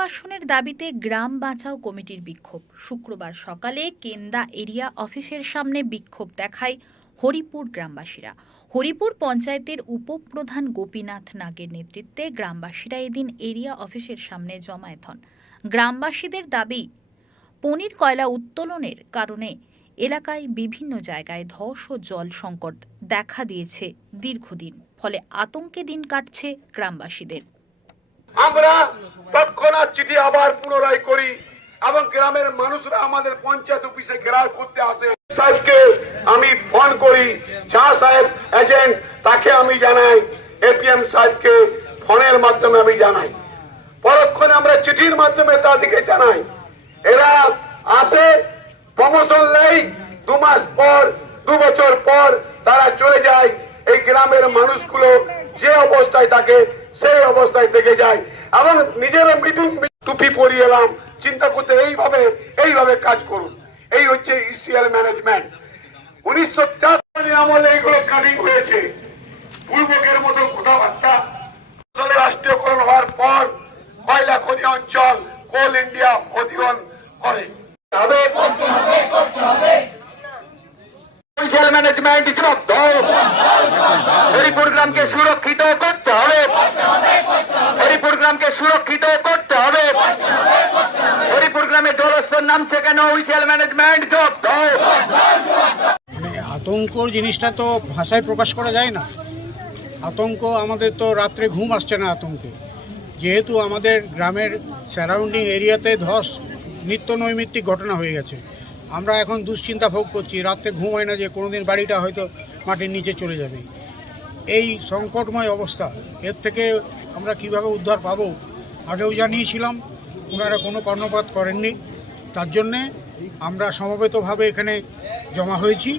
পুনর্বাসনের দাবিতে গ্রাম বাঁচাও কমিটির বিক্ষোভ। শুক্রবার সকালে কেন্দা এরিয়া অফিসের সামনে বিক্ষোভ দেখায় হরিপুর গ্রামবাসীরা। হরিপুর পঞ্চায়েতের উপপ্রধান গোপীনাথ নাগের নেতৃত্বে গ্রামবাসীরা এদিন এরিয়া অফিসের সামনে জমায়েত হন। গ্রামবাসীদের দাবি, পনির কয়লা উত্তোলনের কারণে এলাকায় বিভিন্ন জায়গায় ধস ও জল সংকট দেখা দিয়েছে দীর্ঘদিন, ফলে আতঙ্কে দিন কাটছে গ্রামবাসীদের। আমরা তৎক্ষণাৎ চিঠি আবার পুনরায় করি এবং গ্রামের মানুষরা আমাদের পঞ্চায়েত অফিসে ঘেরাও করতে আসে। সাহেবকে আমি ফোন করি, যা সাহেব এজেন্ট তাকে আমি জানাই, এপিএম সাহেবকে ফোনের মাধ্যমে আমি জানাই, পরক্ষণে আমরা চিঠির মাধ্যমে তাদেরকে জানাই। এরা আসে, প্রমোশন নেই, 2 মাস পর 2 বছর পর তারা চলে যায়। এই গ্রামের মানুষগুলো যে অবস্থায় থাকে সেই অবস্থায় থেকে যায় এবং নিজেরা মিটিং টুপি পরিয়ে এলাম, চিন্তা করতে এইভাবে কাজ করুন। এই হচ্ছে ইসিএল ম্যানেজমেন্ট। 1973 আমলে এইগুলো কাটিং হয়েছে। পূর্বকের মতো কথাবার্তা রাষ্ট্রীয়করণ হওয়ার পর কয়লা খনি অঞ্চল কোল ইন্ডিয়া অধিগ্রহণ করে। ইসিএল ম্যানেজমেন্ট হরিপুর গ্রামকে সুরক্ষিত করতে হবে, হরিপুর গ্রামকে সুরক্ষিত করতে হবে। হরিপুর গ্রামে জলস্তর নামছে কেন? ইসিএল ম্যানেজমেন্ট জবাব দাও। আতঙ্কর জিনিসটা তো ভাষায় প্রকাশ করা যায় না। আতঙ্ক, আমাদের তো রাত্রে ঘুম আসছে না আতঙ্কে, যেহেতু আমাদের গ্রামের সারাউন্ডিং এরিয়াতে ধস নিত্য নৈমিত্তিক ঘটনা হয়ে গেছে। আমরা এখন দুশ্চিন্তা ভোগ করছি, রাত্রে ঘুম হয় না যে কোনোদিন বাড়িটা হয়তো মাটির নিচে চলে যাবে। এই সংকটময় অবস্থা, এর থেকে আমরা কিভাবে উদ্ধার পাবো আগেও জানিয়েছিলাম, ওনারা কোনো কর্ণপাত করেননি। তার জন্যে আমরা সমবেতভাবে এখানে জমা হয়েছি।